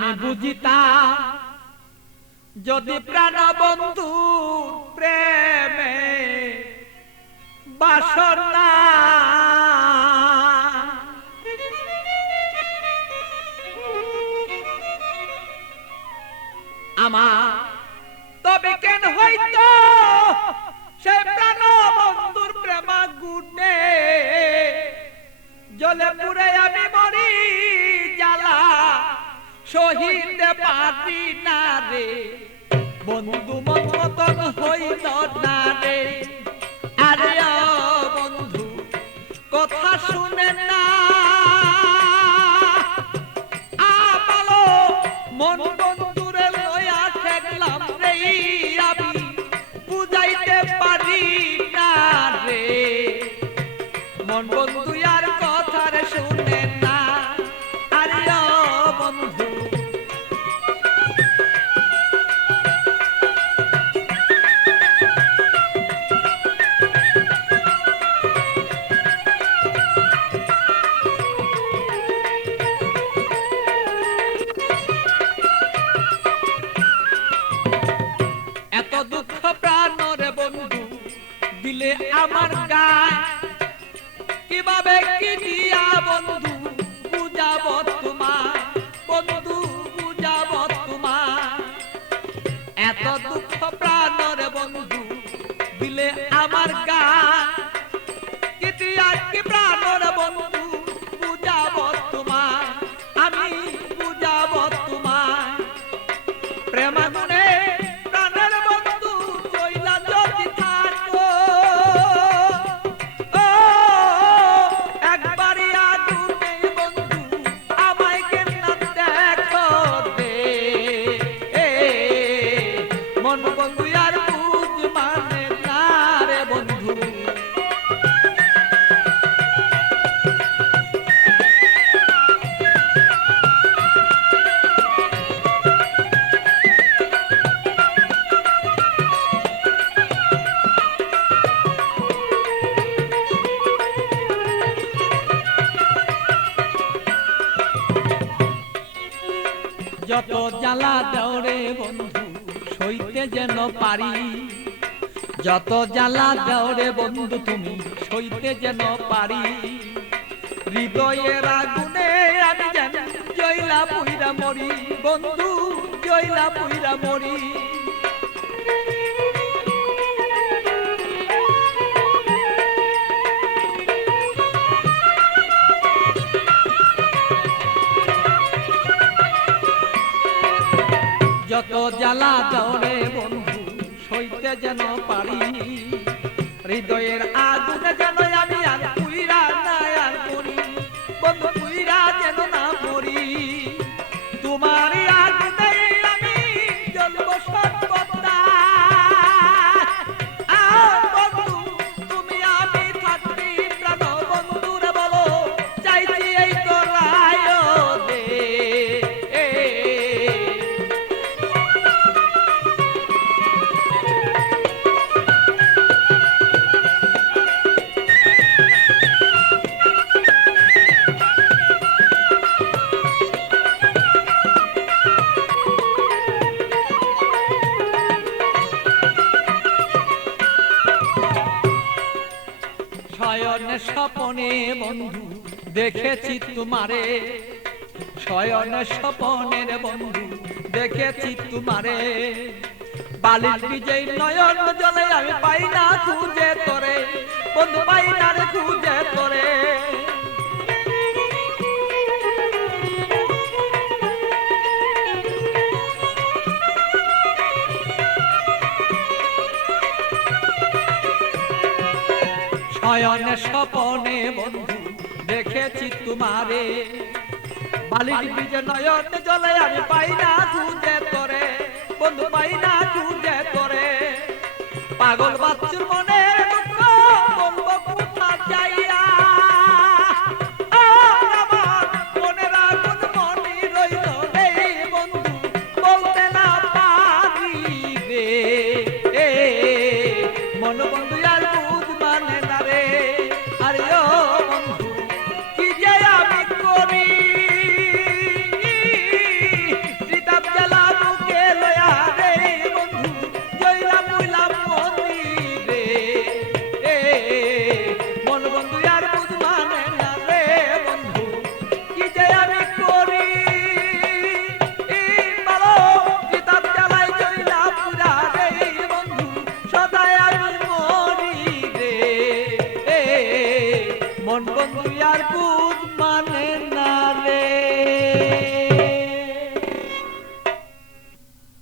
আমি বুঝিতাম যদি প্রাণ বন্ধু প্রেমে বাসনা আমার তবে কেন হইতো সে প্রাণ বন্ধুর প্রেমা গুণে জলে পুরে আমি মরি জ্বালা সহিতে পারি না রে বন্ধু মন মতন হইল না রে আরে বন্ধু কথা শুনে না আমালো মন বন্ধুরে লয়া ঠেকলাম রে আমি বুঝাইতে পারি না রে মন বন্ধু আর কথা রে শুনে না আরে বন্ধু এত দুঃখ প্রাণরে বন্ধু দিলে আমার গায় কিভাবে কি দিয়া বন্ধু বুঝাব তোমার বন্ধু বুঝাব তোমার এত দুঃখ প্রাণরে বন্ধু দিলে আমার গায় কি দিয়া কি প্রাণরে বন্ধু বুঝাব তোমার আমি বুঝাব তোমার প্রেমাগুনে যত জ্বালা দেওরে বন্ধু সইতে যেন পারি যত জ্বালা দেওরে বন্ধু তুমি সইতে যেন পারি হৃদয়ের আগুনে আমি যেন জয়লা পুইরা মরি বন্ধু জয়লা পুইরা মরি যত জ্বালা দৌড়ে বন্ধু সইতে যেন পারি হৃদয়ের আগুনে যেন আমি আর পুইরা না আর করি বন্ধু পুইরা যেন না মরি তোমার আগুনে আমি জ্বলব সর্বদা বন্ধু তুমি আমি থাকবি প্রাণ বন্ধুরে বলো চাইছি এই তোরায় দে শয়নে স্বপনে বন্ধু দেখেছি তোমারে শয়নে স্বপনের বন্ধু দেখেছি তোমারে বালির বিজয় নয়ন জলে আমি পাই না খুঁজে তোরে বন্ধু পাই না রে খুঁজে তোরে শয়নে স্বপনে বন্ধু দেখেছি তোমারে বালির বীজে নয়ন জলে আমি পাই না খুঁজে তোরে বন্ধু পাই না খুঁজে তোরে পাগল বাচ্চুর মনে দুঃখ বলবো কোথা যাইয়া আমার মনের আগুন মনি রইল রে বন্ধু বলতে না পারি রে মন বন্ধু আর বুঝ মানে না রে আরে ও বন্ধু কি যে আমি করি জীবন বন্ধু আর কুদ মানে